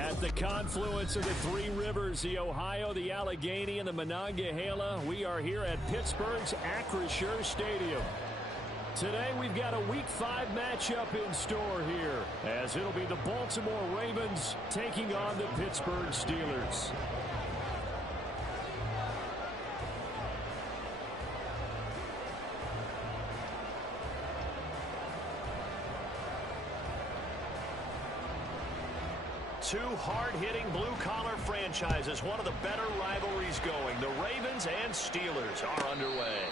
At the confluence of the three rivers, the Ohio, the Allegheny, and the Monongahela, we are here at Pittsburgh's Acrisure Stadium. Today we've got a Week 5 matchup in store here, as it'll be the Baltimore Ravens taking on the Pittsburgh Steelers. Two hard-hitting blue-collar franchises, one of the better rivalries going. The Ravens and Steelers are underway.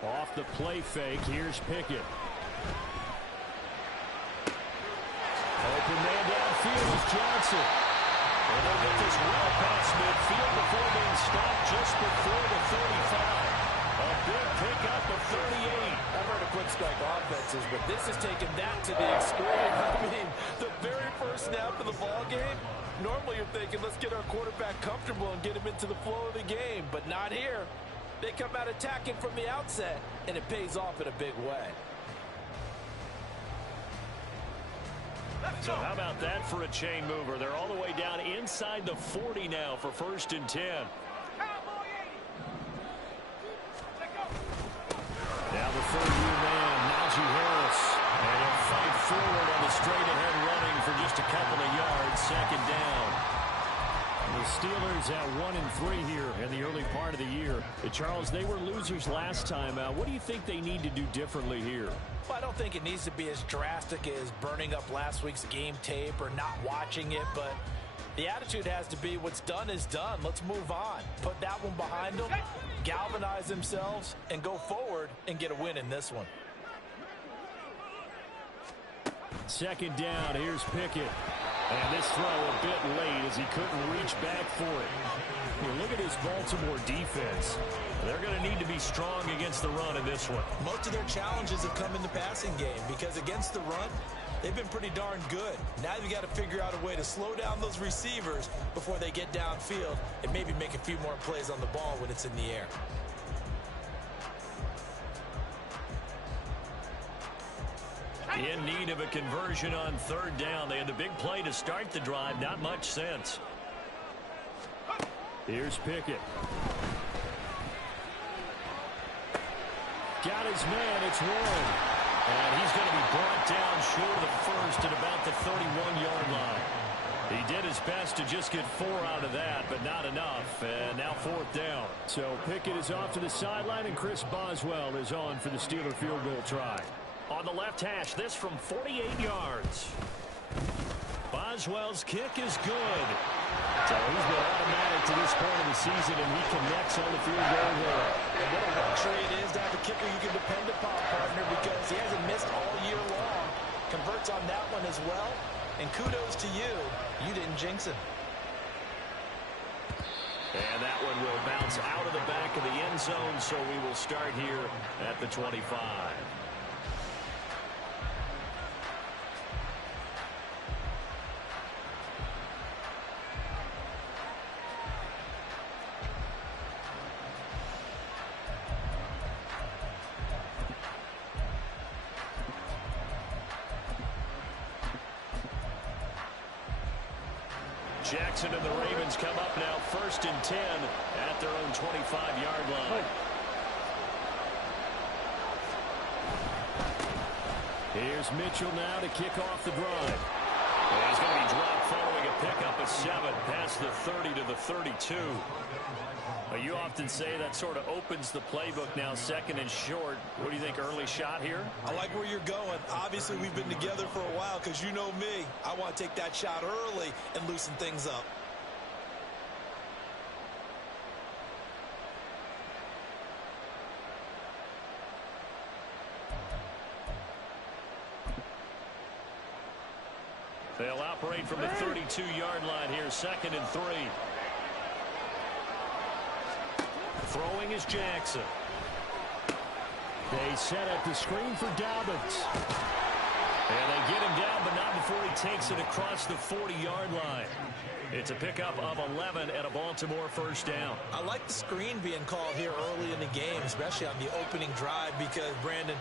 Off the play fake, here's Pickett. Open man downfield is Johnson. And they'll get this well past midfield before being stopped just before the 35. A big pickup of 38. I've heard of quick strike offenses, but this has taken that to the extreme. I mean, the very first snap of the ball game, normally you're thinking, let's get our quarterback comfortable and get him into the flow of the game, but not here. They come out attacking from the outset, and it pays off in a big way. So how about that for a chain mover? They're all the way down inside the 40 now for 1st and 10. Now the third-year man, Najee Harris. And he'll fight forward on the straight-ahead running for just a couple of yards. 2nd down. The Steelers at 1-3 here in the early part of the year. Charles, they were losers last time out. What do you think they need to do differently here? Well, I don't think it needs to be as drastic as burning up last week's game tape or not watching it, but the attitude has to be what's done is done. Let's move on. Put that one behind them, galvanize themselves, and go forward and get a win in this one. 2nd down, here's Pickett. And this throw a bit late as he couldn't reach back for it. Look at this Baltimore defense. They're going to need to be strong against the run in this one. Most of their challenges have come in the passing game because against the run, they've been pretty darn good. Now you've got to figure out a way to slow down those receivers before they get downfield and maybe make a few more plays on the ball when it's in the air. In need of a conversion on 3rd down. They had the big play to start the drive. Not much sense. Here's Pickett. Got his man. It's Warren. And he's going to be brought down short of the first at about the 31-yard line. He did his best to just get 4 out of that, but not enough. And now 4th down. So Pickett is off to the sideline, and Chris Boswell is on for the Steeler field goal try. On the left hash, this from 48 yards. Boswell's kick is good. So he's been automatic to this point of the season, and he connects on the field goal here. And what a luxury it is to have a kicker you can depend upon, partner, because he hasn't missed all year long. Converts on that one as well. And kudos to you. You didn't jinx him. And that one will bounce out of the back of the end zone, so we will start here at the 25. Jackson and the Ravens come up now 1st and 10 at their own 25-yard line. Here's Mitchell now to kick off the drive. And he's going to be dropped following a pickup of 7 past the 30 to the 32. Well, you often say that sort of opens the playbook now, 2nd and short. What do you think, early shot here? I like where you're going. Obviously, we've been together for a while because you know me. I want to take that shot early and loosen things up. They'll operate from the 32-yard line here, 2nd and 3. Throwing is Jackson. They set up the screen for Dobbins. And they get him down, but not before he takes it across the 40-yard line. It's a pickup of 11 and a Baltimore first down. I like the screen being called here early in the game, especially on the opening drive, because, Brandon,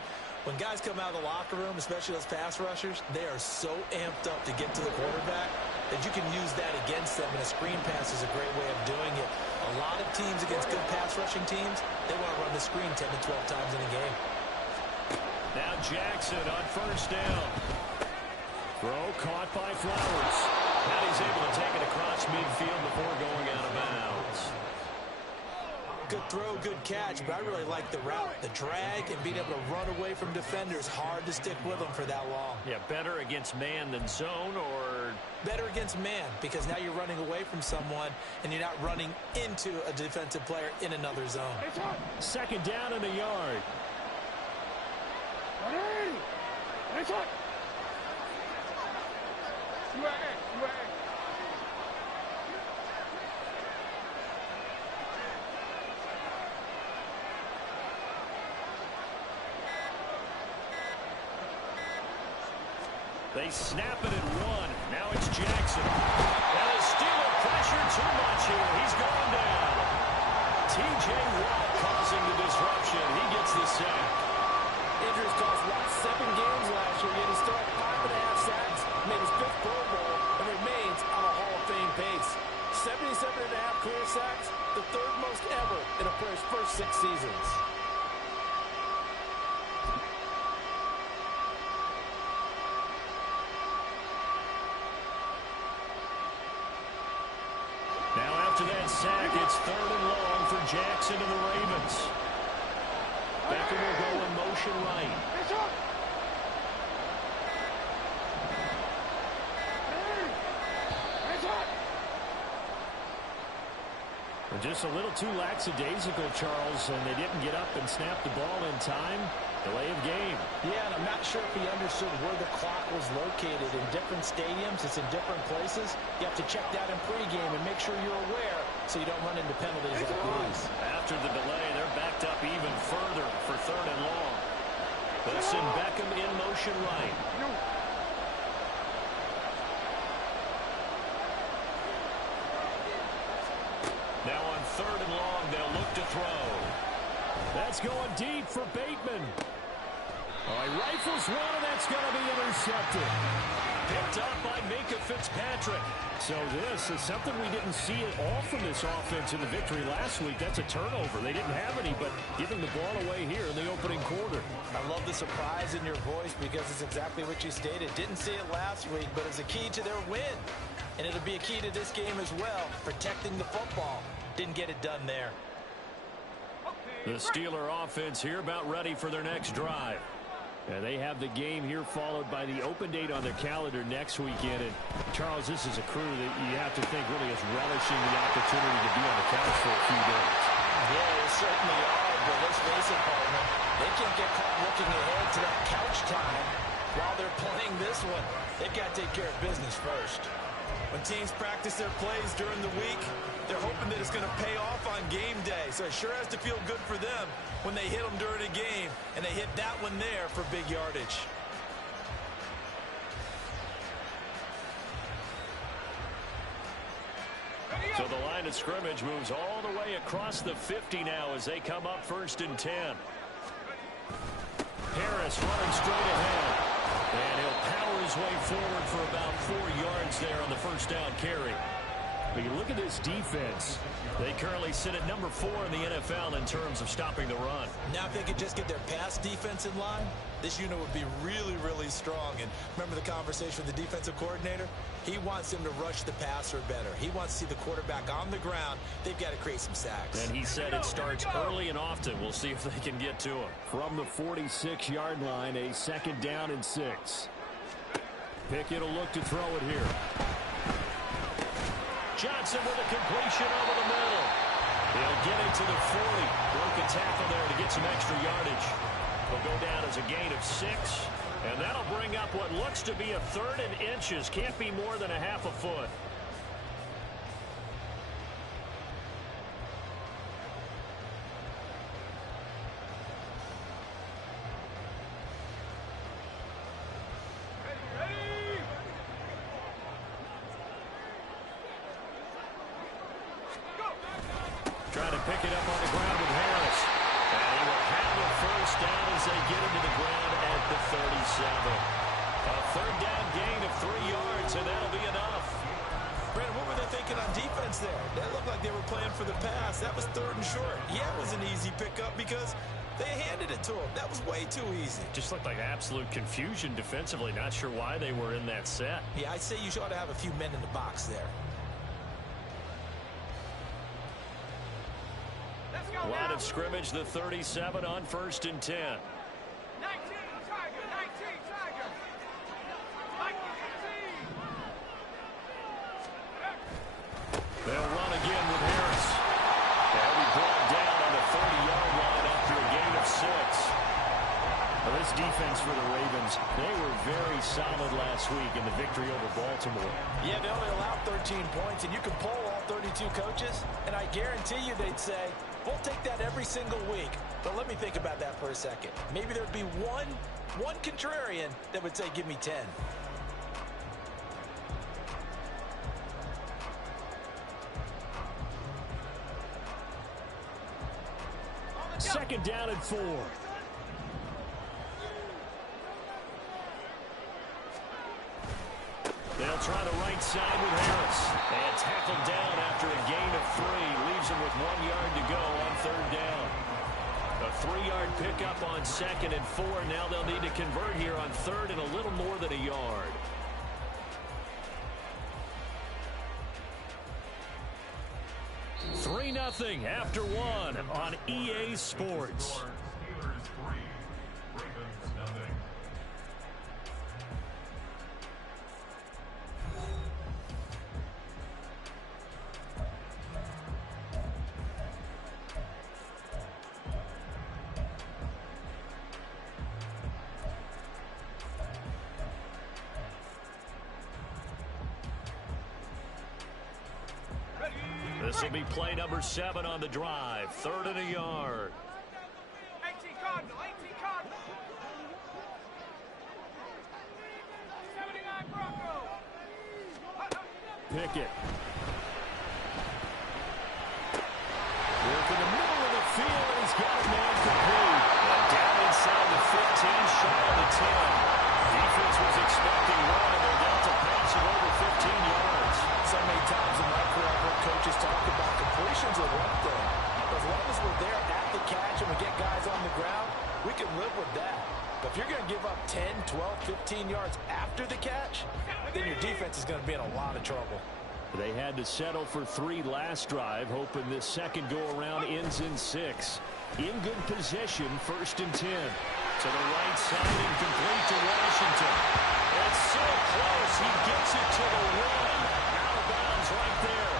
when guys come out of the locker room, especially those pass rushers, they are so amped up to get to the quarterback that you can use that against them, and a screen pass is a great way of doing it. A lot of teams against good pass rushing teams, they want to run the screen 10 to 12 times in a game. Now Jackson on first down. Throw caught by Flowers. Now he's able to take it across midfield before going out of bounds. Good throw, good catch, but I really like the route. The drag and being able to run away from defenders, hard to stick with them for that long. Yeah, better against man than zone, or? Better against man, because now you're running away from someone and you're not running into a defensive player in another zone. 2nd down and a yard. They snap it at 1. Now it's Jackson. And the Steeler pressure too much here. He's going down. T.J. Watt causing the disruption. He gets the sack. Injuries cost Watt 7 games last year, yet he still had 5.5 sacks, made his 5th Pro Bowl, and remains on a Hall of Fame pace. 77.5 career sacks, the 3rd most ever in a player's first 6 seasons. Now after that sack, it's 3rd and long for Jackson and the Ravens. Beckham will go in motion right. Just a little too lackadaisical, Charles, and they didn't get up and snap the ball in time. Delay of game. Yeah, and I'm not sure if he understood where the clock was located. In different stadiums, it's in different places. You have to check that in pregame and make sure you're aware so you don't run into penalties like these. After the delay, they're backed up even further for 3rd and long. They'll send Beckham in motion right. Now on 3rd and long, they'll look to throw. That's going deep for Bateman. Oh, he rifles one, and that's going to be intercepted. Picked up by Minka Fitzpatrick. So this is something we didn't see at all from this offense in the victory last week. That's a turnover. They didn't have any, but giving the ball away here in the opening quarter. I love the surprise in your voice because it's exactly what you stated. Didn't see it last week, but it's a key to their win. And it'll be a key to this game as well, protecting the football. Didn't get it done there. The Steeler offense here about ready for their next drive. And they have the game here followed by the open date on their calendar next weekend. And, Charles, this is a crew that you have to think really is relishing the opportunity to be on the couch for a few days. Yeah, they certainly are, but let's face it, partner. They can't get caught looking ahead to that couch time while they're playing this one. They've got to take care of business first. When teams practice their plays during the week, they're hoping that it's going to pay off on game day. So it sure has to feel good for them when they hit them during a game, and they hit that one there for big yardage. So the line of scrimmage moves all the way across the 50 now as they come up 1st and 10. Harris running straight ahead. And he'll power his way forward for about 4 yards there on the first down carry. But you look at this defense. They currently sit at number 4 in the NFL in terms of stopping the run. Now if they could just get their pass defense in line, this unit would be really, really strong. And remember the conversation with the defensive coordinator? He wants them to rush the passer better. He wants to see the quarterback on the ground. They've got to create some sacks. And he said it starts early and often. We'll see if they can get to him. From the 46-yard line, a 2nd down and 6. Pickett will look to throw it here. Johnson with a completion over the middle. He'll get it to the 40. Broke a tackle there to get some extra yardage. He'll go down as a gain of 6. And that'll bring up what looks to be a 3rd and inches. Can't be more than a half a foot. Trying to pick it up on the ground with Harris. And he will have a first down as they get into the ground at the 37. A 3rd down gain of 3 yards, and that'll be enough. Brandon, what were they thinking on defense there? That looked like they were playing for the pass. That was 3rd and short. Yeah, it was an easy pickup because they handed it to him. That was way too easy. Just looked like absolute confusion defensively. Not sure why they were in that set. Yeah, I'd say you ought to have a few men in the box there. Line of scrimmage, the 37 on 1st and 10. 19, Tiger, 19, Tiger. 19. They'll run again with Harris. They'll be brought down on the 30-yard line after a gain of 6. Well, this defense for the Ravens, they were very solid last week in the victory over Baltimore. Yeah, they only allowed 13 points, and you can poll all 32 coaches, and I guarantee you they'd say, we'll take that every single week. But let me think about that for a second. Maybe there'd be one contrarian that would say, give me 10. Second down and 4. They'll try the right side with Harris. And tackled down after a gain of 3. Leaves him with 1 yard to go on 3rd down. A 3-yard pickup on 2nd and 4. Now they'll need to convert here on 3rd and a little more than a yard. Three 0 after 1 on EA Sports. This will be play number 7 on the drive. 3rd and a yard. 18 Cardinal, 18 Cardinal. 79 Bronco. Pickett. Work in the middle of the field, and he's got a man complete. And down inside the 15, shy of the 10. Defense was expecting one, and they're down to pass of over 15 yards. So many times in my career, I've heard coaches talk about completions are one thing. As long as we're there at the catch and we get guys on the ground, we can live with that. But if you're going to give up 10, 12, 15 yards after the catch, then your defense is going to be in a lot of trouble. They had to settle for 3 last drive, hoping this second go-around ends in 6. In good position, 1st and 10. To the right side and complete to Washington. It's so close, he gets it to the 1. Out of bounds right there.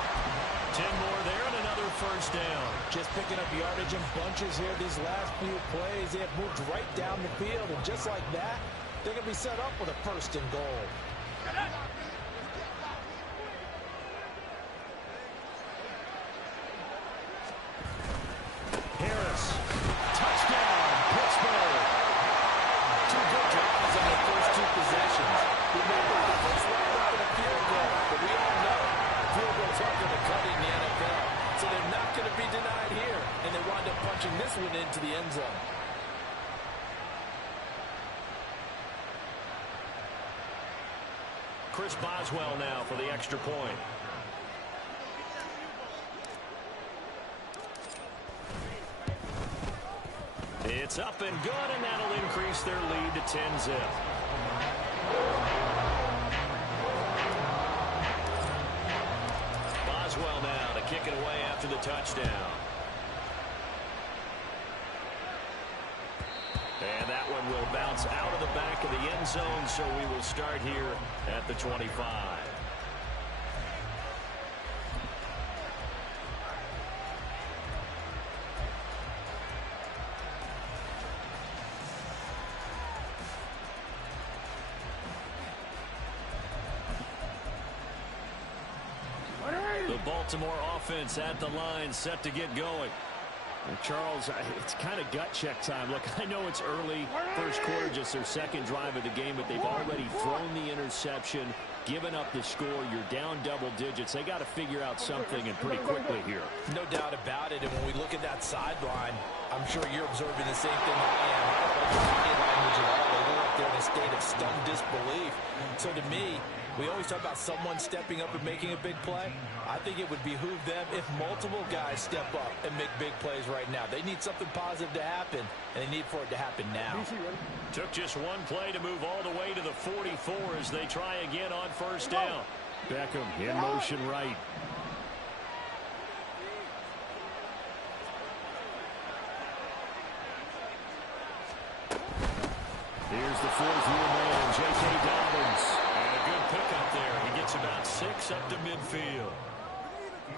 10 more there and another 1st down. Just picking up yardage in bunches here these last few plays. They have moved right down the field, and just like that, they're going to be set up with a 1st and goal. Harris. Touchdown, Pittsburgh. 2 good drives on their first 2 possessions. We made the first round up in a field goal, but we all know field goals aren't going to cut it in the NFL. So they're not going to be denied here, and they wind up punching this one into the end zone. Chris Boswell now for the extra point. It's up and good, and that'll increase their lead to 10-zip. Boswell now to kick it away after the touchdown. And that one will bounce out of the back of the end zone, so we will start here at the 25. Baltimore offense at the line, set to get going. Well, Charles, it's kind of gut check time. Look, I know it's early, first quarter, just their second drive of the game, but they've already thrown the interception, given up the score. You're down double digits. They got to figure out something, and pretty quickly here. No doubt about it. And when we look at that sideline, I'm sure you're observing the same thing I am. I don't like the body language at all. They look like they're in a state of stunned disbelief. So to me, we always talk about someone stepping up and making a big play. I think it would behoove them if multiple guys step up and make big plays right now. They need something positive to happen, and they need for it to happen now. Took just one play to move all the way to the 44 as they try again on first down. Beckham in motion right. Here's the fourth-year man, J.K. Dobbins. And a good pickup there. He gets about 6 up to midfield.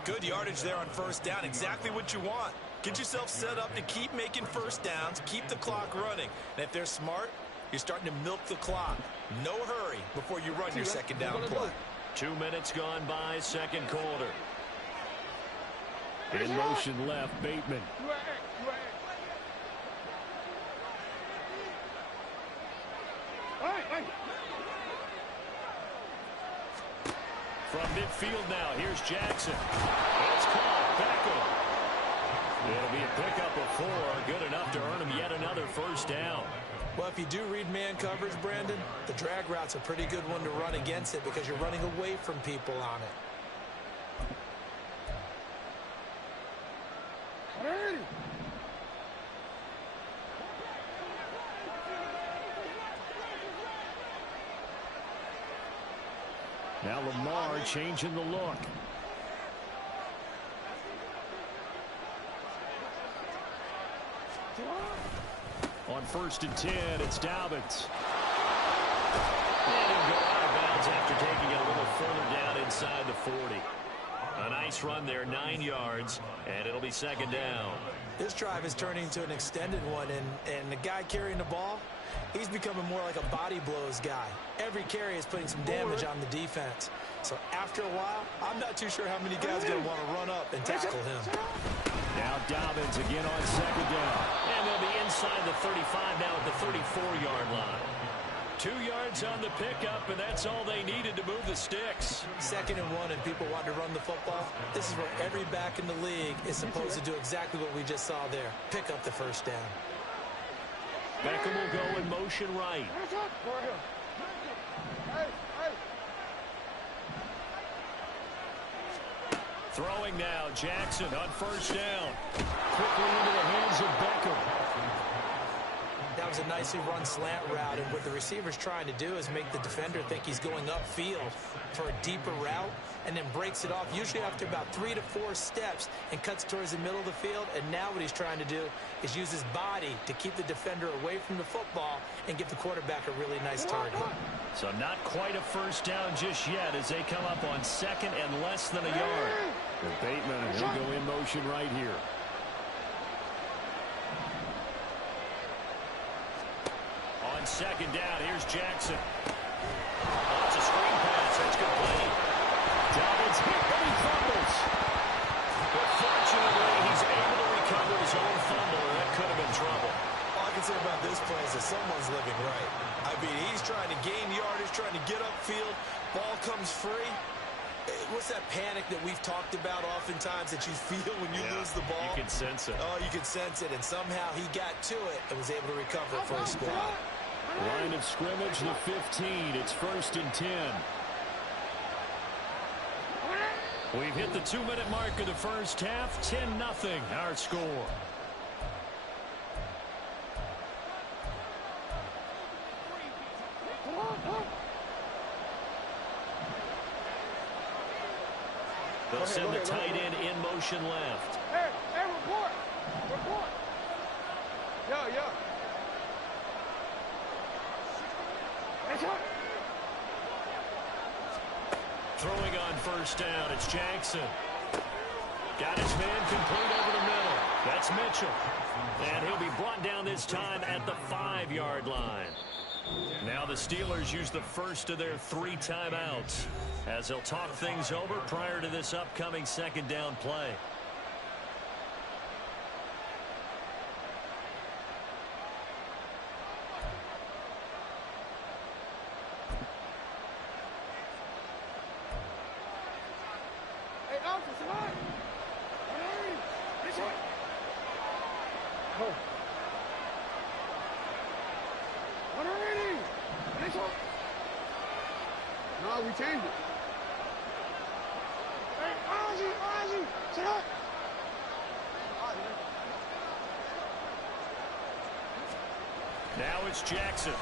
Good yardage there on first down. Exactly what you want. Get yourself set up to keep making first downs, keep the clock running. And if they're smart, you're starting to milk the clock. No hurry before you run your second down play. 2 minutes gone by, second quarter. In motion left, Bateman. From midfield now, here's Jackson. It's caught. Beckham. It'll be a pickup of 4. Good enough to earn him yet another first down. Well, if you do read man coverage, Brandon, the drag route's a pretty good one to run against it because you're running away from people on it. Now Lamar changing the look. On 1st and 10, it's Dobbins. And he'll go out of bounds after taking it a little further down inside the 40. A nice run there, 9 yards, and it'll be second down. This drive is turning into an extended one, and the guy carrying the ball, he's becoming more like a body blows guy. Every carry is putting some damage on the defense. So after a while, I'm not too sure how many guys are going to want to run up and tackle him. Now Dobbins again on second down. And they'll be inside the 35 now at the 34-yard line. 2 yards on the pickup, and that's all they needed to move the sticks. 2nd and 1, and people want to run the football. This is where every back in the league is supposed to do exactly what we just saw there. Pick up the first down. Beckham will go in motion right. Throwing now, Jackson on first down. Quickly into the hands of Beckham. That was a nicely run slant route, and what the receiver's trying to do is make the defender think he's going upfield for a deeper route, and then breaks it off, usually after about 3 to 4 steps, and cuts towards the middle of the field. And now what he's trying to do is use his body to keep the defender away from the football and give the quarterback a really nice target. So not quite a first down just yet as they come up on 2nd and less than a yard. And Bateman, he'll go in motion right here. On second down, here's Jackson. Oh, it's a screen pass. That's complete. Dobbins hit, but he fumbles. But fortunately, he's able to recover his own fumble, and that could have been trouble. All I can say about this play is that someone's living right. I mean, he's trying to gain yardage, trying to get upfield. Ball comes free. What's that panic that we've talked about oftentimes that you feel when you lose the ball? You can sense it. Oh, you can sense it, and somehow he got to it and was able to recover for his squad. Line of scrimmage, the 15. It's 1st and 10. We've hit the 2-minute mark of the first half. 10-0, our score. They'll send the tight end in motion left. Hey, report! Report! Yeah. Throwing on first down, it's Jackson. Got his man complete over the middle. That's Mitchell. And he'll be brought down this time at the 5-yard line. Now the Steelers use the first of their 3 timeouts as they'll talk things over prior to this upcoming second down play. Hey, officer, what? Hey, this one. Oh. 180. This one. No, we changed it. Hey, Ozzy, sit up. Now it's Jackson.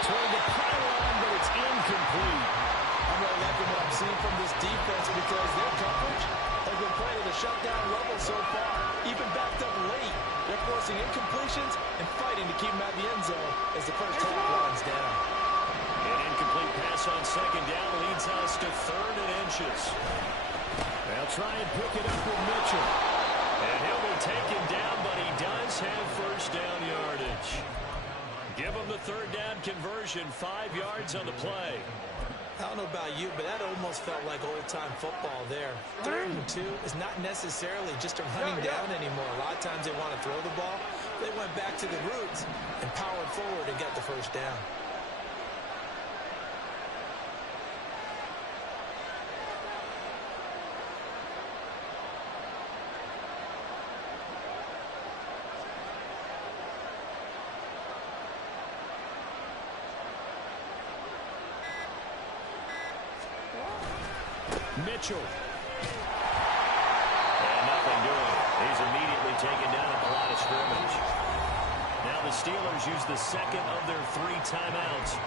Toward the pylon, but it's incomplete. I'm really liking what I'm seeing from this defense because their coverage has been playing at a shutdown level so far. Even backed up late, they're forcing incompletions and fighting to keep them at the end zone as the first half winds down. An incomplete pass on second down leads us to 3rd and inches. They'll try and pick it up with Mitchell. And he'll be taken down, but he does have first down yardage. Give him the 3rd down conversion, 5 yards on the play. I don't know about you, but that almost felt like old-time football there. 3rd and 2 is not necessarily just a running down anymore. A lot of times they want to throw the ball. They went back to the roots and powered forward and got the first down. Mitchell. And nothing doing. He's immediately taken down at the line of scrimmage. Now the Steelers use the second of their 3 timeouts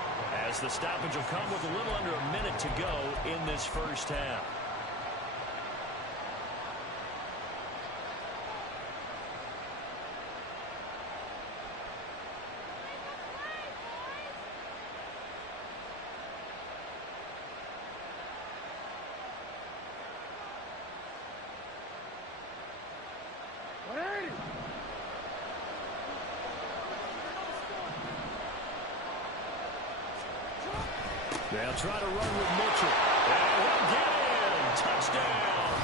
as the stoppage will come with a little under a minute to go in this first half. They'll try to run with Mitchell. And he'll get in. Touchdown,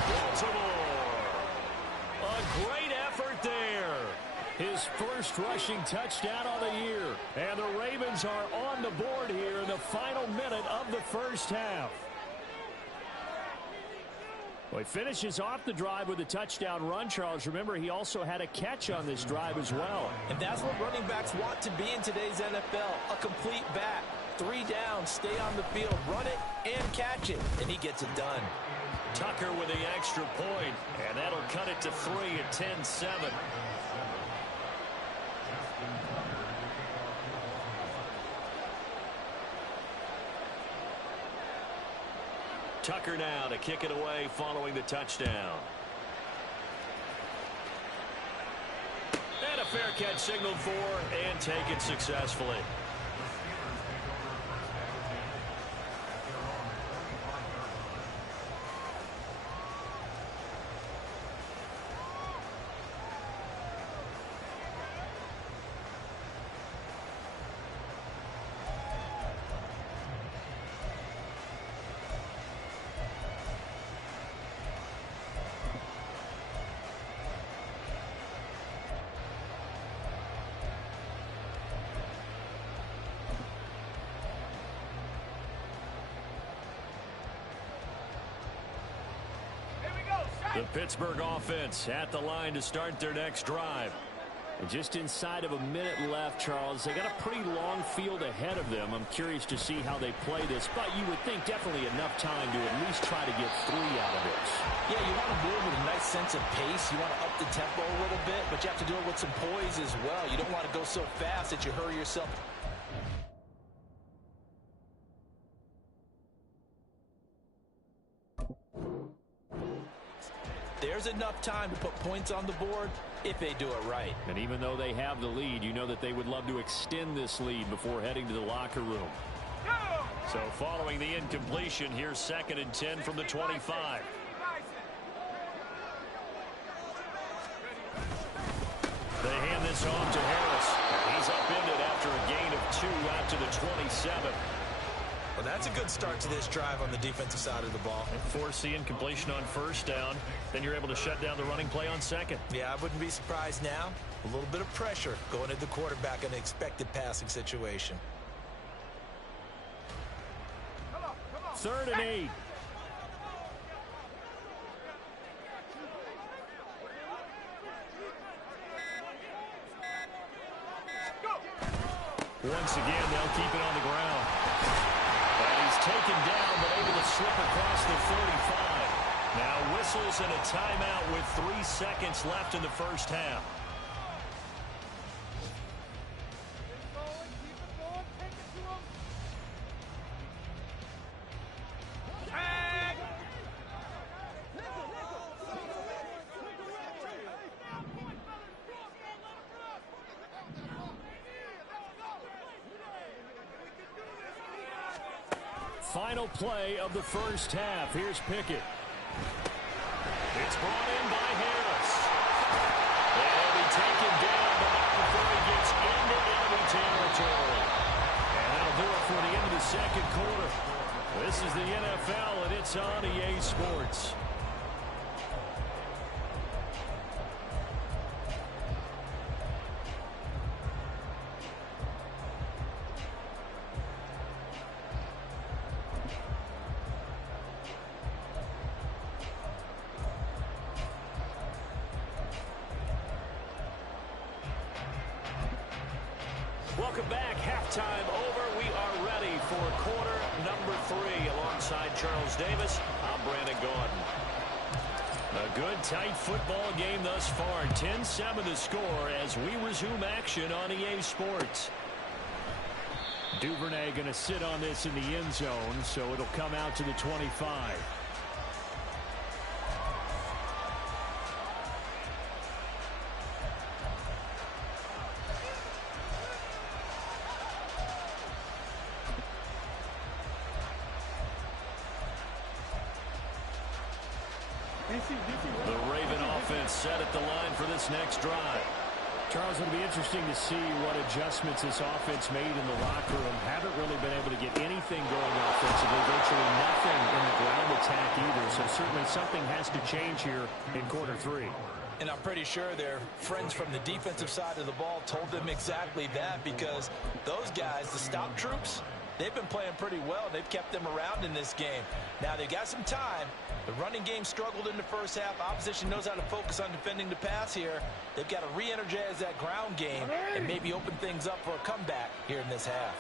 Baltimore. A great effort there. His first rushing touchdown on the year. And the Ravens are on the board here in the final minute of the first half. Well, he finishes off the drive with a touchdown run, Charles. Remember, he also had a catch on this drive as well. And that's what running backs want to be in today's NFL, a complete back. 3 down, stay on the field, run it, and catch it. And he gets it done. Tucker with the extra point, and that'll cut it to 3 at 10-7. Tucker now to kick it away following the touchdown. And a fair catch signaled for and taken successfully. The Pittsburgh offense at the line to start their next drive. And just inside of a minute left, Charles. They got a pretty long field ahead of them. I'm curious to see how they play this, but you would think definitely enough time to at least try to get 3 out of this. Yeah, you want to move with a nice sense of pace. You want to up the tempo a little bit, but you have to do it with some poise as well. You don't want to go so fast that you hurry yourself. There's enough time to put points on the board if they do it right. And even though they have the lead, you know that they would love to extend this lead before heading to the locker room. So following the incompletion, here's 2nd and 10 from the 25. They hand this off to Harris. He's out to the 27. Well, that's a good start to this drive on the defensive side of the ball. And forcing completion on first down. Then you're able to shut down the running play on second. Yeah, I wouldn't be surprised now. A little bit of pressure going at the quarterback in an expected passing situation. 3rd and 8. Once again, they'll keep it on the ground. And he's taken down, but able to slip across the 35. Now whistles and a timeout with 3 seconds left in the first half. Final play of the first half. Here's Pickett. It's brought in by Harris. And he'll be taken down, but not before he gets into enemy territory. And that'll do it for the end of the second quarter. This is the NFL, and it's on EA Sports. Welcome back. Halftime over. We are ready for quarter number 3. Alongside Charles Davis, I'm Brandon Gordon. A good, tight football game thus far. 10-7 the score as we resume action on EA Sports. Duvernay going to sit on this in the end zone, so it'll come out to the 25. The Raven offense set at the line for this next drive. Charles, it'll be interesting to see what adjustments this offense made in the locker room. Haven't really been able to get anything going offensively. Virtually nothing in the ground attack either. So certainly something has to change here in quarter 3. And I'm pretty sure their friends from the defensive side of the ball told them exactly that, because those guys, the stop troops, they've been playing pretty well. They've kept them around in this game. Now, they've got some time. The running game struggled in the first half. Opposition knows how to focus on defending the pass here. They've got to re-energize that ground game and maybe open things up for a comeback here in this half.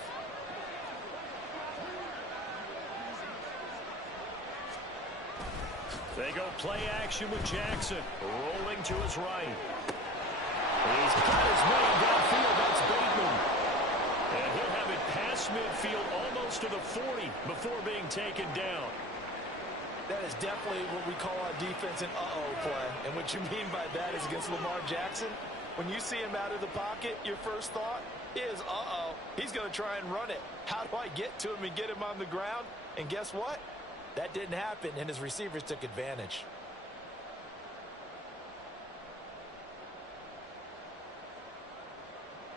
They go play action with Jackson. Rolling to his right. He's got his man downfield. That's Bateman. And he'll have it past midfield almost to the 40 before being taken down. That is definitely what we call on defense an uh-oh play. And what you mean by that is against Lamar Jackson, when you see him out of the pocket, your first thought is, uh-oh, he's going to try and run it. How do I get to him and get him on the ground? And guess what? That didn't happen, and his receivers took advantage.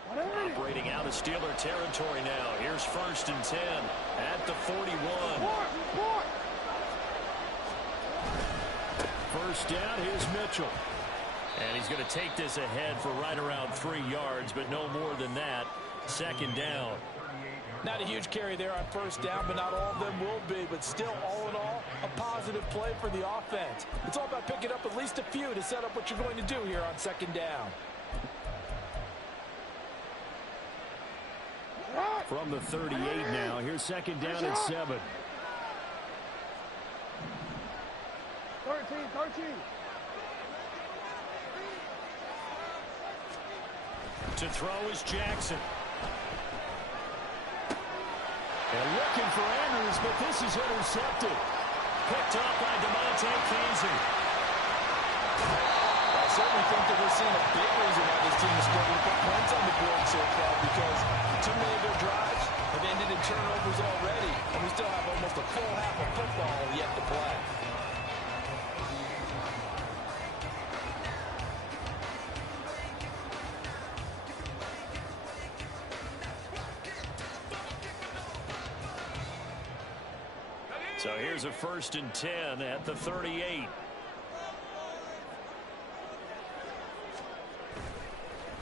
Operating out of Steeler territory now. Here's 1st and 10 at the 41. First down, here's Mitchell. And he's going to take this ahead for right around 3 yards, but no more than that. 2nd down. Not a huge carry there on first down, but not all of them will be. But still, all in all, a positive play for the offense. It's all about picking up at least a few to set up what you're going to do here on 2nd down. From the 38 now, here's 2nd down and 7. 13. To throw is Jackson. And looking for Andrews, but this is intercepted. Picked up by DeMonte Casey. I certainly think that we're seeing a big reason why this team is struggling to put points on the board so far, because too many of their drives have ended in turnovers already, and we still have almost a full half of football yet to play. So here's a 1st and 10 at the 38.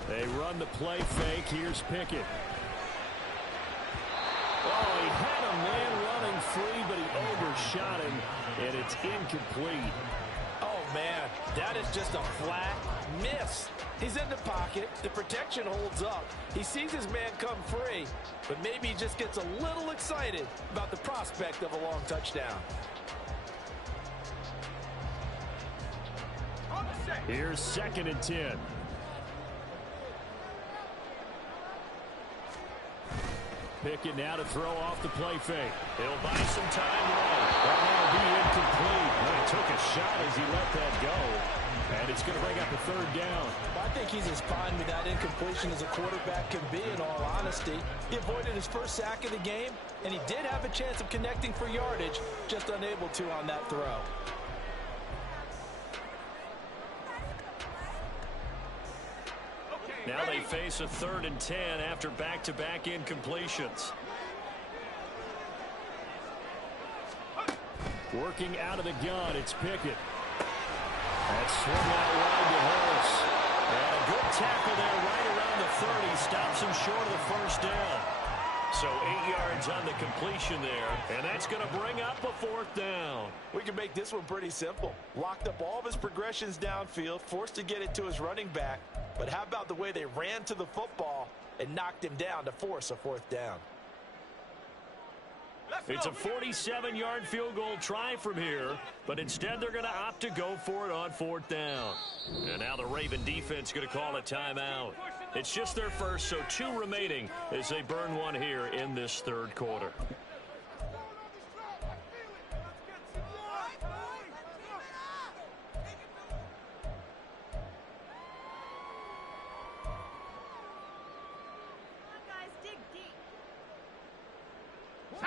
They run the play fake. Here's Pickett. Oh, he had a man running free, but he overshot him, and it's incomplete. Oh, man, that is just a flat miss. He's in the pocket. The protection holds up. He sees his man come free, but maybe he just gets a little excited about the prospect of a long touchdown. Here's 2nd and 10. Pickett now to throw off the play fake. He'll buy some time running. That'll be incomplete. Well, he took a shot as he let that go. And it's going to bring up a 3rd down. I think he's as fine with that incompletion as a quarterback can be, in all honesty. He avoided his first sack of the game, and he did have a chance of connecting for yardage, just unable to on that throw. Now they face a 3rd and 10 after back-to-back incompletions. Working out of the gun, it's Pickett. That's swung out wide to Harris. And a good tackle there right around the 30. Stops him short of the 1st down. So 8 yards on the completion there. And that's going to bring up a 4th down. We can make this one pretty simple. Locked up all of his progressions downfield, forced to get it to his running back. But how about the way they ran to the football and knocked him down to force a 4th down? It's a 47-yard field goal try from here, but instead they're going to opt to go for it on 4th down. And now the Raven defense going to call a timeout. It's just their first, so 2 remaining as they burn one here in this 3rd quarter.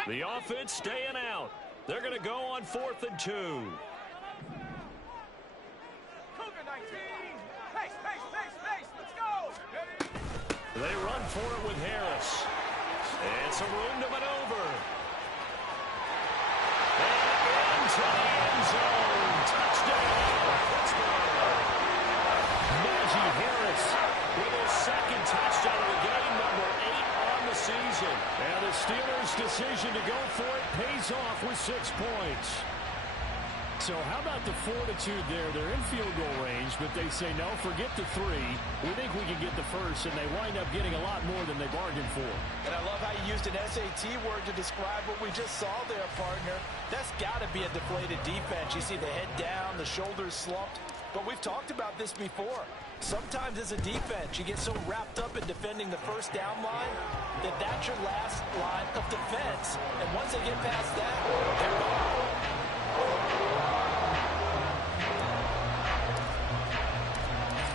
The offense staying out. They're going to go on 4th and 2. They run for it with Harris. And some room to maneuver. And into the end zone. Touchdown, Pittsburgh. Najee Harris with his 2nd touchdown of the game, number 8 on the season. And the Steelers' decision to go for it pays off with 6 points. So how about the fortitude there? They're in field goal range, but they say, no, forget the 3. We think we can get the 1st, and they wind up getting a lot more than they bargained for. And I love how you used an SAT word to describe what we just saw there, partner. That's got to be a deflated defense. You see the head down, the shoulders slumped. But we've talked about this before. Sometimes as a defense, you get so wrapped up in defending the 1st down line that that's your last line of defense. And once they get past that, they're gone.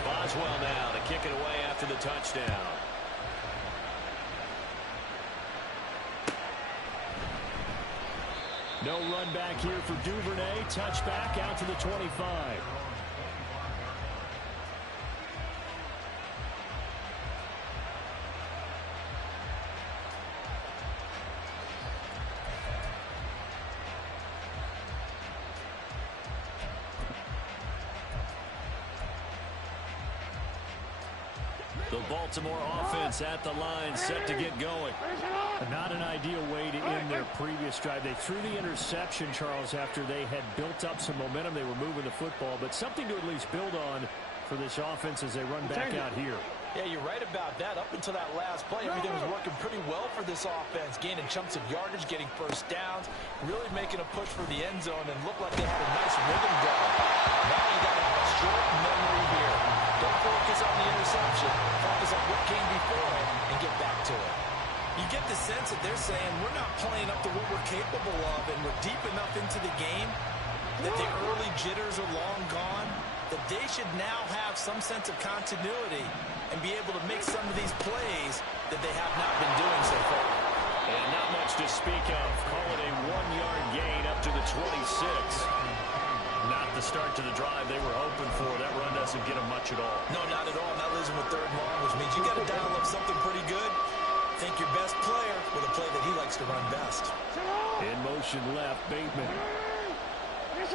Boswell now to kick it away after the touchdown. No run back here for Duvernay. Touchback out to the 25. The Baltimore offense at the line, set to get going. Not an ideal way to end their previous drive. They threw the interception, Charles, after they had built up some momentum. They were moving the football, but something to at least build on for this offense as they run back out here. Yeah, you're right about that. Up until that last play, everything was working pretty well for this offense, gaining chunks of yardage, getting 1st downs, really making a push for the end zone, and looked like they had a nice rhythm going. Now you got to have a short memory here. Don't focus on the interception. Focus on what came before it and get back to it. You get the sense that they're saying we're not playing up to what we're capable of, and we're deep enough into the game that the early jitters are long gone, that they should now have some sense of continuity and be able to make some of these plays that they have not been doing so far. And not much to speak of. Call it a 1-yard gain up to the 26. Not the start to the drive they were hoping for. That run doesn't get them much at all. No, not at all. Not losing with 3rd and long, which means you got to dial up something pretty good. Think your best player with a play that he likes to run best. In motion left, Bateman. Hey,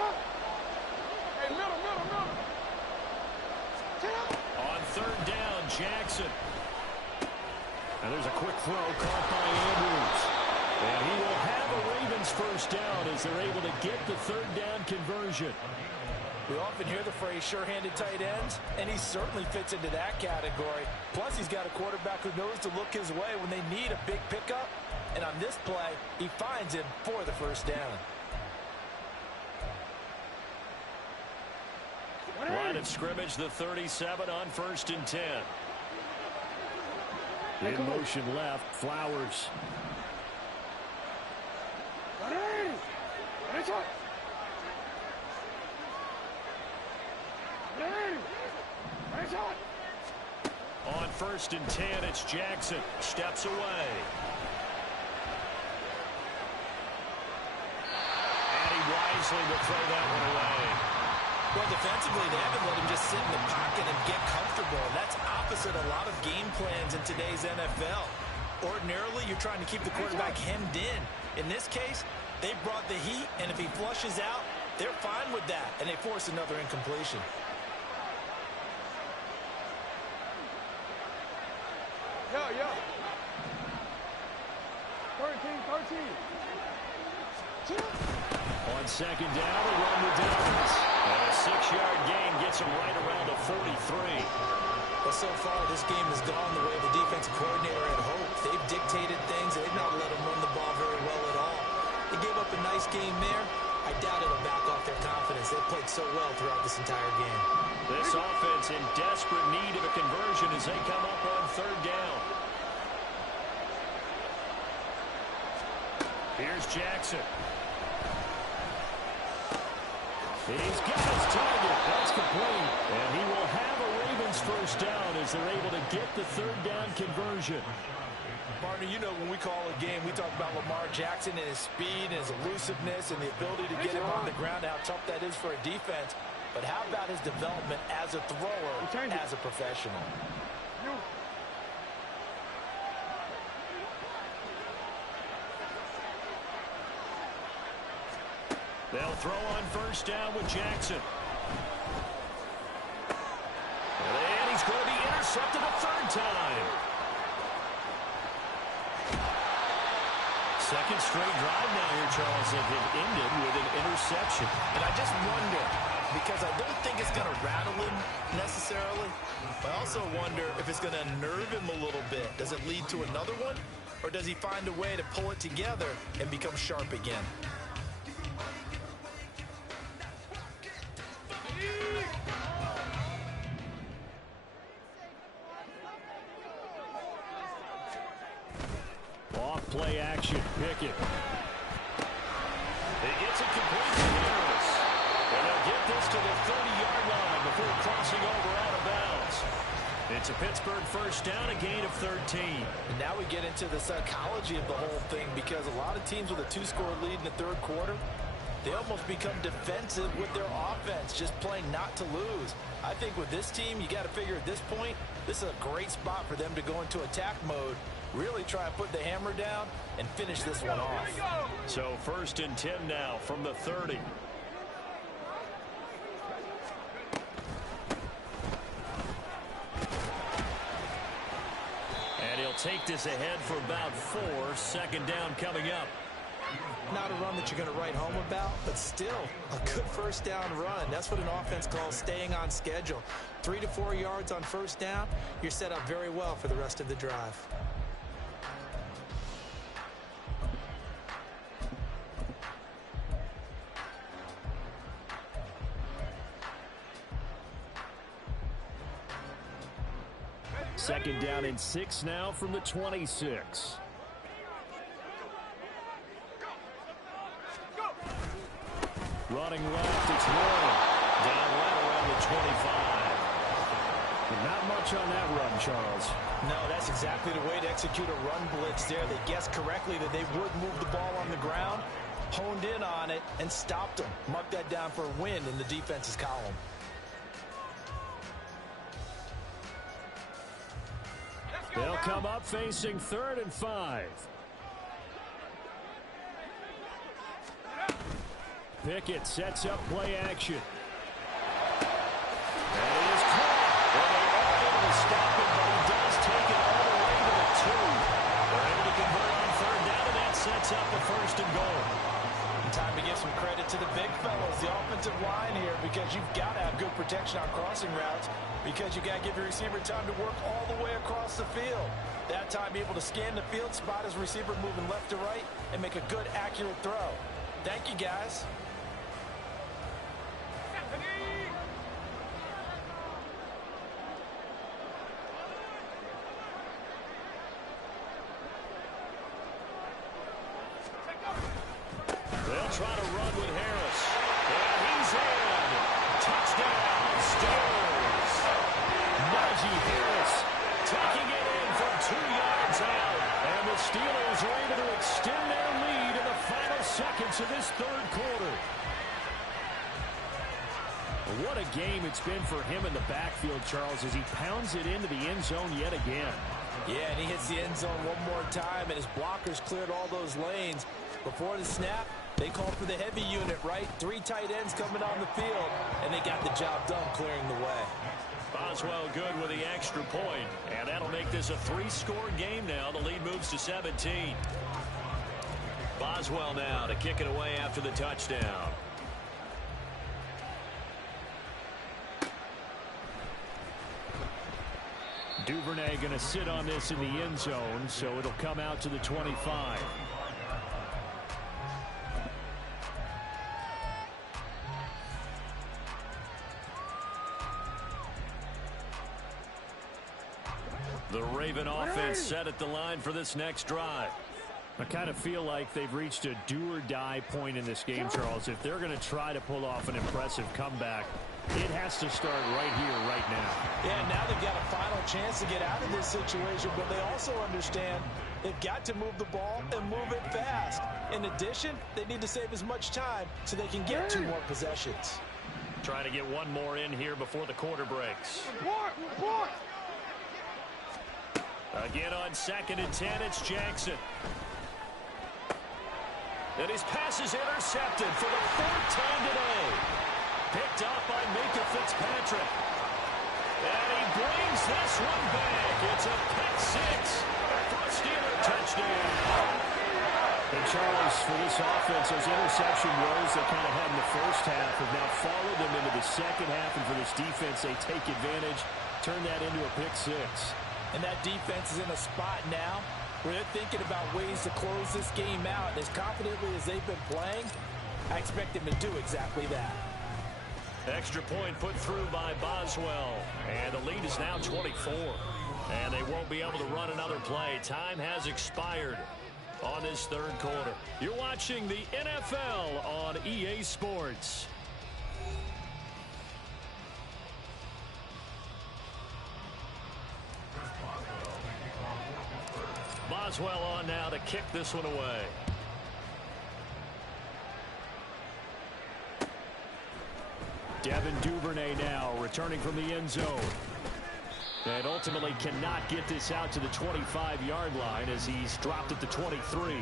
middle. On third down, Jackson. And there's a quick throw caught by Andrews. And he will have a Ravens first down as they're able to get the third down conversion. We often hear the phrase sure-handed tight ends, and he certainly fits into that category. Plus, he's got a quarterback who knows to look his way when they need a big pickup. And on this play, he finds him for the first down. Line of scrimmage, the 37 on 1st and 10. In motion left, Flowers. On 1st and 10, it's Jackson. Steps away. And he wisely will throw that one away. Well, defensively, they haven't let him just sit in the pocket and get comfortable. And that's opposite a lot of game plans in today's NFL. Ordinarily, you're trying to keep the quarterback hemmed in. In this case, they brought the heat, and if he flushes out, they're fine with that, and they force another incompletion. Yeah. 13. On second down, a run to Davis. And a 6-yard gain gets him right around the 43. But so far, this game has gone the way the defensive coordinator had hoped. They've dictated things. They've not let him run the ball very well at all. They gave up a nice game there. I doubt it'll back off their confidence. They've played so well throughout this entire game. This offense in desperate need of a conversion as they come up on third down. Here's Jackson. He's got his target. That's complete. And he will have a Ravens first down as they're able to get the third down conversion. Partner, you know when we call a game, we talk about Lamar Jackson and his speed and his elusiveness and the ability to get him on the ground, how tough that is for a defense. But how about his development as a thrower, as a professional? They'll throw on first down with Jackson. And he's going to be intercepted a third time. Second straight drive now here, Charles, that have ended with an interception. And I just wonder, because I don't think it's going to rattle him necessarily, but I also wonder if it's going to unnerve him a little bit. Does it lead to another one? Or does he find a way to pull it together and become sharp again? Play action. Pickett. It gets it complete to Harris. And they'll get this to the 30-yard line before crossing over out of bounds. It's a Pittsburgh first down, a gain of 13. And now we get into the psychology of the whole thing, because a lot of teams with a 2-score lead in the third quarter, they almost become defensive with their offense, just playing not to lose. I think with this team, you got to figure at this point, this is a great spot for them to go into attack mode, really try and put the hammer down and finish this one off. So 1st and 10 now from the 30. And he'll take this ahead for about 4. Second down coming up. Not a run that you're going to write home about, but still a good first down run. That's what an offense calls staying on schedule. 3 to 4 yards on first down, you're set up very well for the rest of the drive. Second down and 6 now from the 26. Running left, it's Warren. Down right around the 25. Not much on that run, Charles. No, that's exactly the way to execute a run blitz there. They guessed correctly that they would move the ball on the ground, honed in on it, and stopped them. Mark that down for a win in the defense's column. They'll come up facing 3rd and 5. Pickett sets up play action. And it is caught. And they are able to stop it, but he does take it all the way to the 2. They're able to convert on third down, and that sets up the first and goal. Time to give some credit to the big fellas, the offensive line here, because you've got to have good protection on crossing routes, because you got to give your receiver time to work all the way across the field. That time, be able to scan the field, spot his receiver moving left to right, and make a good, accurate throw. Thank you, guys. They'll try to run with Harris. And he's in. Touchdown, Steelers. Najee Harris taking it in from 2 yards out. And the Steelers are able to extend their lead in the final seconds of this third quarter. What a game it's been for him in the backfield, Charles, as he pounds it into the end zone yet again. Yeah, and he hits the end zone one more time, and his blockers cleared all those lanes. Before the snap, they called for the heavy unit, right? 3 tight ends coming on the field, and they got the job done clearing the way. Boswell good with the extra point, and that'll make this a 3-score game now. The lead moves to 17. Boswell now to kick it away after the touchdown. Duvernay going to sit on this in the end zone, so it'll come out to the 25. The Raven offense set at the line for this next drive. I kind of feel like they've reached a do-or-die point in this game, Charles. If they're going to try to pull off an impressive comeback, it has to start right here, right now. Yeah, now they've got a final chance to get out of this situation, but they also understand they've got to move the ball and move it fast. In addition, they need to save as much time so they can get 2 more possessions. Trying to get one more in here before the quarter breaks. Again on 2nd and 10, it's Jackson. And his pass is intercepted for the 4th time today. Picked up by Minka Fitzpatrick. And he brings this one back. It's a pick 6 for a Steeler touchdown. And Charles, for this offense, those interception woes they kind of had in the first half have now followed them into the second half. And for this defense, they take advantage, turn that into a pick 6. And that defense is in a spot now where they're thinking about ways to close this game out. And as confidently as they've been playing, I expect them to do exactly that. Extra point put through by Boswell. And the lead is now 24. And they won't be able to run another play. Time has expired on this third quarter. You're watching the NFL on EA Sports. Boswell on now to kick this one away. Devin Duvernay now returning from the end zone. And ultimately cannot get this out to the 25-yard line as he's dropped at the 23.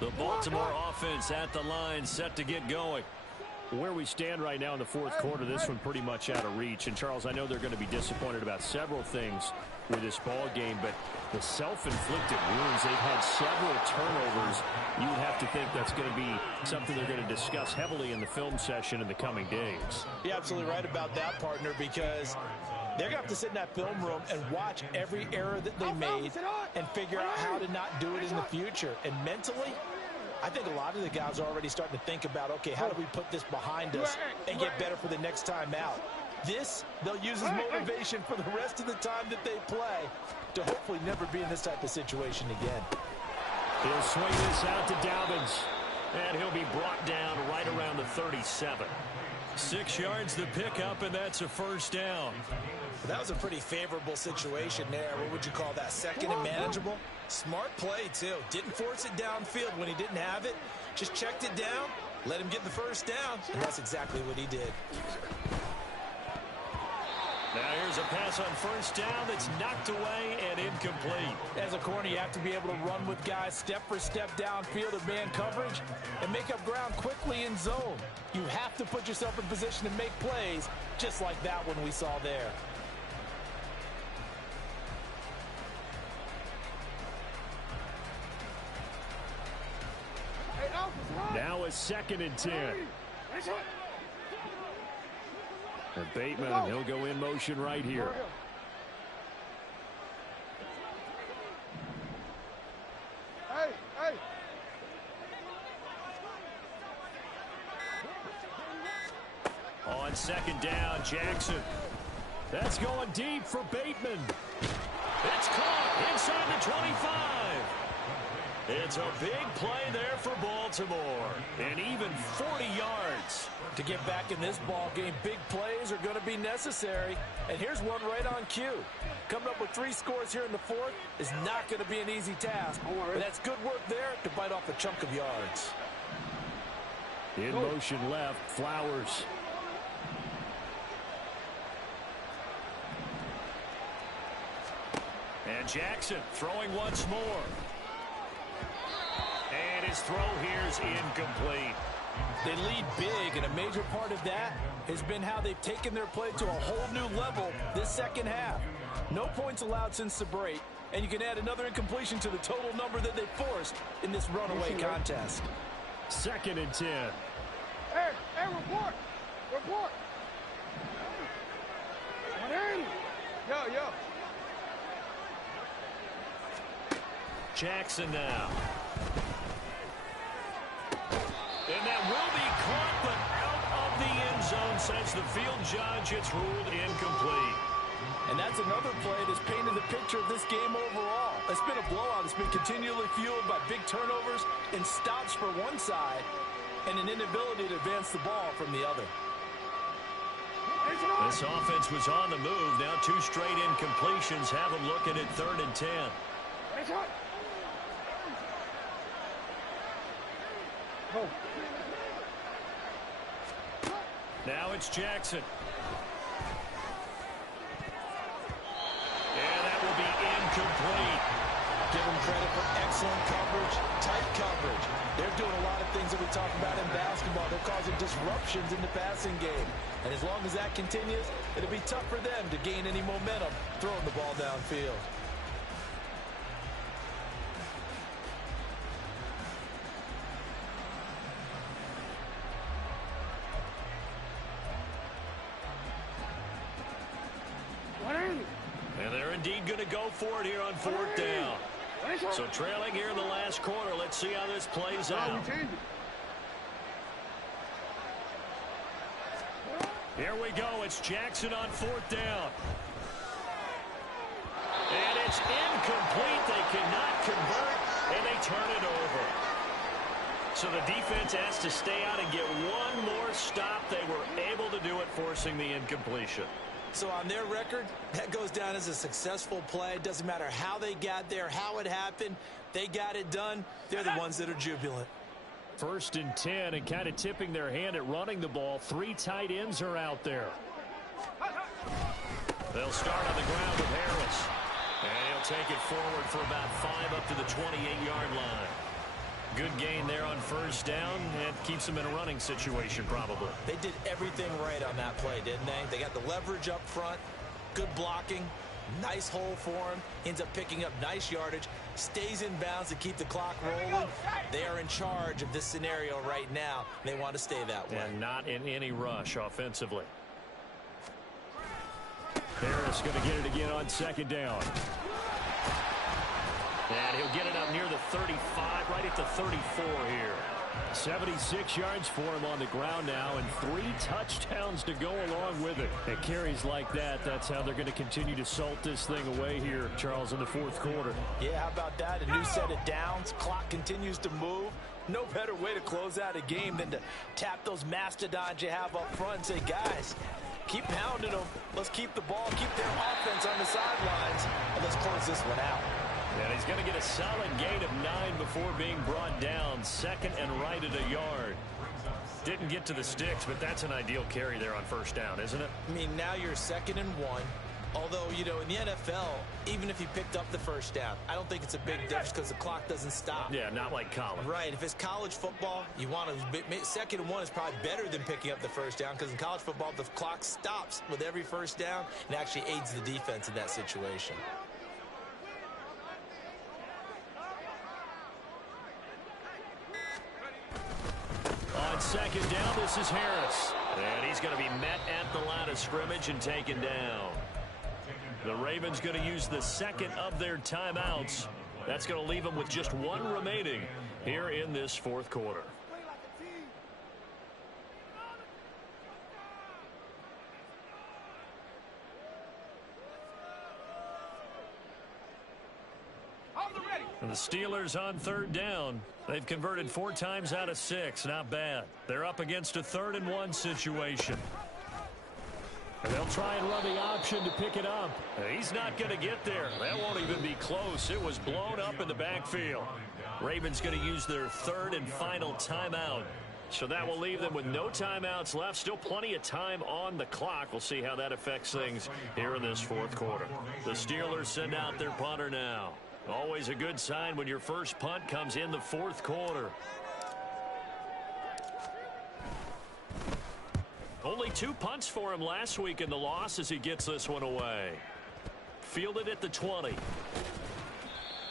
The Baltimore offense at the line, set to get going. Where we stand right now in the fourth quarter, this one pretty much out of reach. And, Charles, I know they're going to be disappointed about several things with this ball game, but the self-inflicted wounds, they've had several turnovers. You would have to think that's going to be something they're going to discuss heavily in the film session in the coming days. You're absolutely right about that, partner, because they're going to have to sit in that film room and watch every error that they made and figure out how to not do it in the future. And mentally, I think a lot of the guys are already starting to think about, okay, how do we put this behind us and get better for the next time out? This, they'll use as motivation for the rest of the time that they play to hopefully never be in this type of situation again. He'll swing this out to Dobbins, and he'll be brought down right around the 37. 6 yards the pickup, and that's a first down. That was a pretty favorable situation there. What would you call that? Second and manageable? Smart play, too. Didn't force it downfield when he didn't have it. Just checked it down, let him get the first down. And that's exactly what he did. Now here's a pass on first down that's knocked away and incomplete. As a corner, you have to be able to run with guys step for step downfield of man coverage and make up ground quickly in zone. You have to put yourself in position to make plays just like that one we saw there. Now a 2nd and 10. And Bateman, he'll go in motion right here. Hey, hey. On 2nd down, Jackson. That's going deep for Bateman. It's caught inside the 25. It's a big play there for Baltimore. And even 40 yards. To get back in this ball game, big plays are going to be necessary. And here's one right on cue. Coming up with 3 scores here in the 4th is not going to be an easy task. But that's good work there to bite off a chunk of yards. In motion left, Flowers. And Jackson throwing once more. And his throw here is incomplete. They lead big, and a major part of that has been how they've taken their play to a whole new level this second half. No points allowed since the break, and you can add another incompletion to the total number that they forced in this runaway contest. 2nd and 10. Hey, report. Report. Yo. Jackson now. And that will be caught, but out of the end zone since the field judge. It's ruled incomplete. And that's another play that's painted the picture of this game overall. It's been a blowout. It's been continually fueled by big turnovers and stops for one side and an inability to advance the ball from the other. This offense was on the move. Now 2 straight incompletions have them looking at 3rd and 10. Now it's Jackson. And that will be incomplete. Give them credit for excellent coverage, tight coverage. They're doing a lot of things that we talk about in basketball. They're causing disruptions in the passing game. And as long as that continues, it'll be tough for them to gain any momentum throwing the ball downfield. And they're indeed going to go for it here on 4th down. So trailing here in the last quarter. Let's see how this plays out. Here we go. It's Jackson on 4th down. And it's incomplete. They cannot convert, and they turn it over. So the defense has to stay out and get one more stop. They were able to do it, forcing the incompletion. So on their record, that goes down as a successful play. It doesn't matter how they got there, how it happened. They got it done. They're the ones that are jubilant. 1st and 10, and kind of tipping their hand at running the ball. 3 tight ends are out there. They'll start on the ground with Harris. And he'll take it forward for about 5 up to the 28-yard line. Good gain there on 1st down. That keeps them in a running situation, probably. They did everything right on that play, didn't they? They got the leverage up front, good blocking, nice hole for him, ends up picking up nice yardage, stays in bounds to keep the clock rolling. They are in charge of this scenario right now. They want to stay that way. And not in any rush offensively. Harris going to get it again on 2nd down. And he'll get it up near the 35, right at the 34 here. 76 yards for him on the ground now, and 3 touchdowns to go along with it. And carries like that, that's how they're going to continue to salt this thing away here, Charles, in the 4th quarter. Yeah, how about that? A new set of downs. Clock continues to move. No better way to close out a game than to tap those mastodons you have up front and say, guys, keep pounding them. Let's keep the ball, keep their offense on the sidelines, and let's close this one out. And he's going to get a solid gain of 9 before being brought down. 2nd and right at a yard. Didn't get to the sticks, but that's an ideal carry there on 1st down, isn't it? I mean, now you're 2nd and 1. Although, you know, in the NFL, even if you picked up the 1st down, I don't think it's a big difference because the clock doesn't stop. Yeah, not like college. Right. If it's college football, you want to 2nd and 1 is probably better than picking up the 1st down because in college football, the clock stops with every 1st down and actually aids the defense in that situation. On 2nd down, this is Harris. And he's going to be met at the line of scrimmage and taken down. The Ravens going to use the 2nd of their timeouts. That's going to leave them with just 1 remaining here in this 4th quarter. And the Steelers on 3rd down. They've converted 4 times out of 6. Not bad. They're up against a 3rd and 1 situation. And they'll try and run the option to pick it up. He's not going to get there. That won't even be close. It was blown up in the backfield. Ravens going to use their 3rd and final timeout. So that will leave them with no timeouts left. Still plenty of time on the clock. We'll see how that affects things here in this 4th quarter. The Steelers send out their punter now. Always a good sign when your first punt comes in the 4th quarter. Only 2 punts for him last week in the loss as he gets this one away. Fielded at the 20.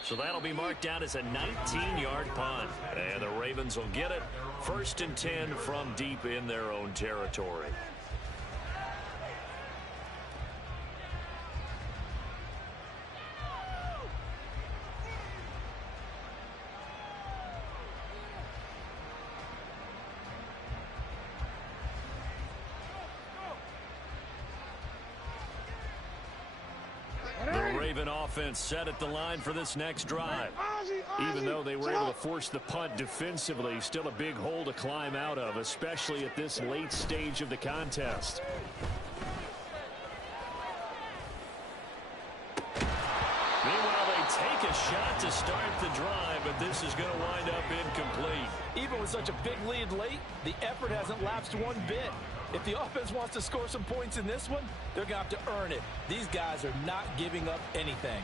So that'll be marked down as a 19-yard punt. And the Ravens will get it. 1st and 10 from deep in their own territory. Offense set at the line for this next drive. Even though they were able to force the punt defensively, still a big hole to climb out of, especially at this late stage of the contest. Meanwhile, they take a shot to start the drive, but this is going to wind up incomplete. Even with such a big lead late, the effort hasn't lapsed one bit. If the offense wants to score some points in this one, they're going to have to earn it. These guys are not giving up anything.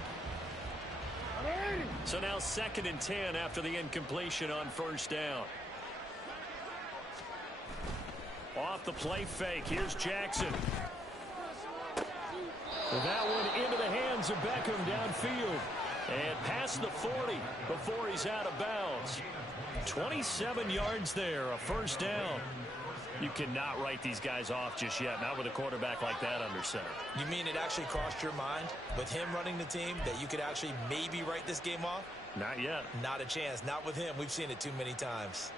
So now 2nd and 10 after the incompletion on 1st down. Off the play fake. Here's Jackson. That one into the hands of Beckham downfield. And past the 40 before he's out of bounds. 27 yards there, a 1st down. You cannot write these guys off just yet, not with a quarterback like that under center. You mean it actually crossed your mind with him running the team that you could actually maybe write this game off? Not yet. Not a chance. Not with him. We've seen it too many times.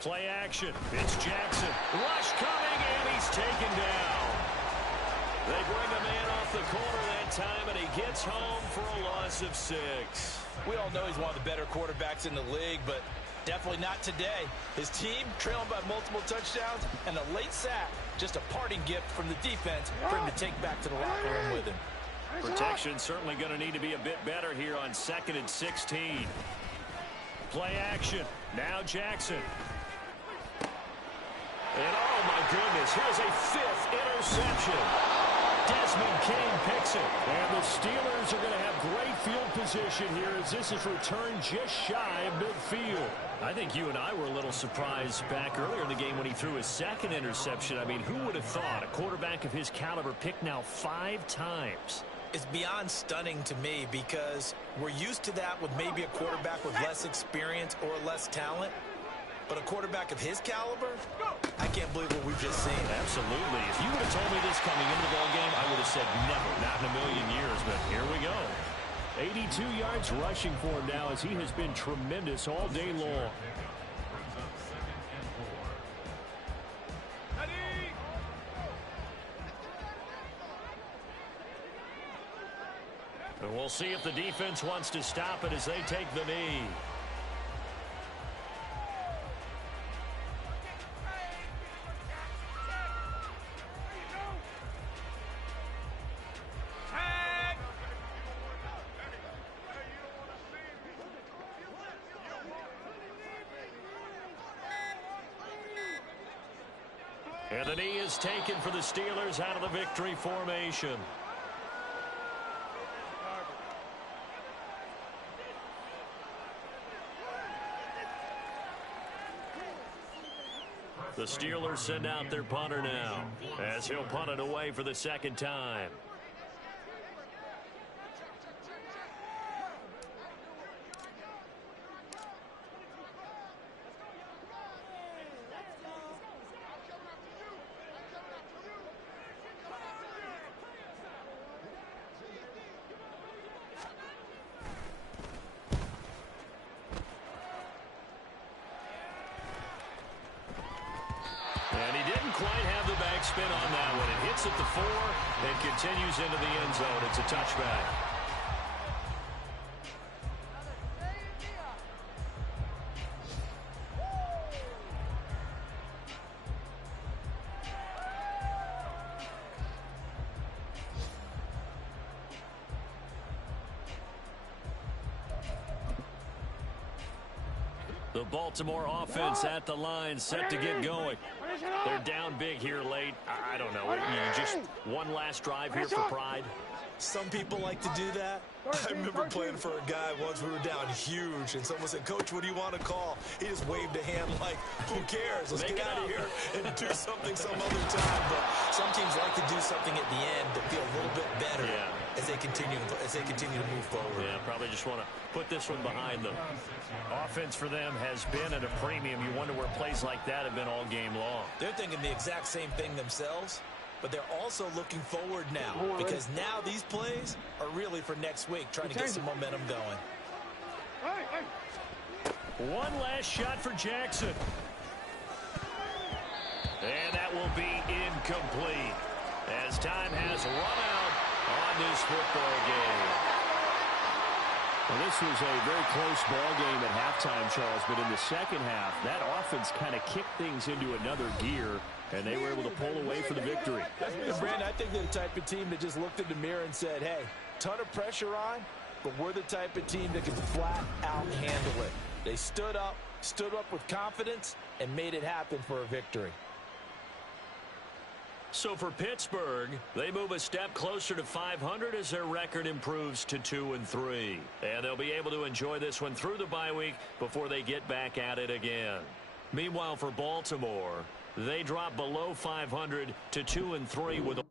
Play action. It's Jackson. Rush coming, and he's taken down. They bring a man off the corner that time, and he gets home for a loss of 6. We all know he's one of the better quarterbacks in the league, but definitely not today. His team trailing by multiple touchdowns, and a late sack, just a parting gift from the defense for him to take back to the locker room with him. Protection certainly going to need to be a bit better here on 2nd and 16. Play action. Now Jackson. And oh my goodness, here's a 5th interception. Desmond King picks it. And the Steelers are going to have great field position here as this is returned just shy of midfield. I think you and I were a little surprised back earlier in the game when he threw his 2nd interception. I mean, who would have thought a quarterback of his caliber picked now 5 times? It's beyond stunning to me because we're used to that with maybe a quarterback with less experience or less talent. But a quarterback of his caliber, I can't believe what we've just seen. Absolutely. If you would have told me this coming into the ball game, I would have said never, not in a million years. But here we go. 82 yards rushing for him now as he has been tremendous all day long. And we'll see if the defense wants to stop it as they take the knee. And the knee is taken for the Steelers out of the victory formation. The Steelers send out their punter now as he'll punt it away for the second time. And he didn't quite have the backspin on that one. It hits at the 4 and continues into the end zone. It's a touchback. The Baltimore offense at the line, set to get going. They're down big here late. I don't know. Just one last drive here for pride. Some people like to do that. I remember playing for a guy once. We were down huge, and someone said, "Coach, what do you want to call?" He just waved a hand like, "Who cares? Let's get out of here and do something some other time." But some teams like to do something at the end to feel a little bit better as they continue to move forward. Yeah, probably just want to put this one behind them. Offense for them has been at a premium. You wonder where plays like that have been all game long. They're thinking the exact same thing themselves. But they're also looking forward now, because now these plays are really for next week, trying to get some momentum going. One last shot for Jackson. And that will be incomplete as time has run out on this football game. Well, this was a very close ball game at halftime, Charles, but in the second half, that offense kind of kicked things into another gear, and they were able to pull away for the victory. And Brandon, I think they're the type of team that just looked in the mirror and said, hey, ton of pressure on, but we're the type of team that can flat out handle it. They stood up with confidence, and made it happen for a victory. So for Pittsburgh, they move a step closer to 500 as their record improves to 2-3. And they'll be able to enjoy this one through the bye week before they get back at it again. Meanwhile, for Baltimore, they drop below 500 to 2-3 with a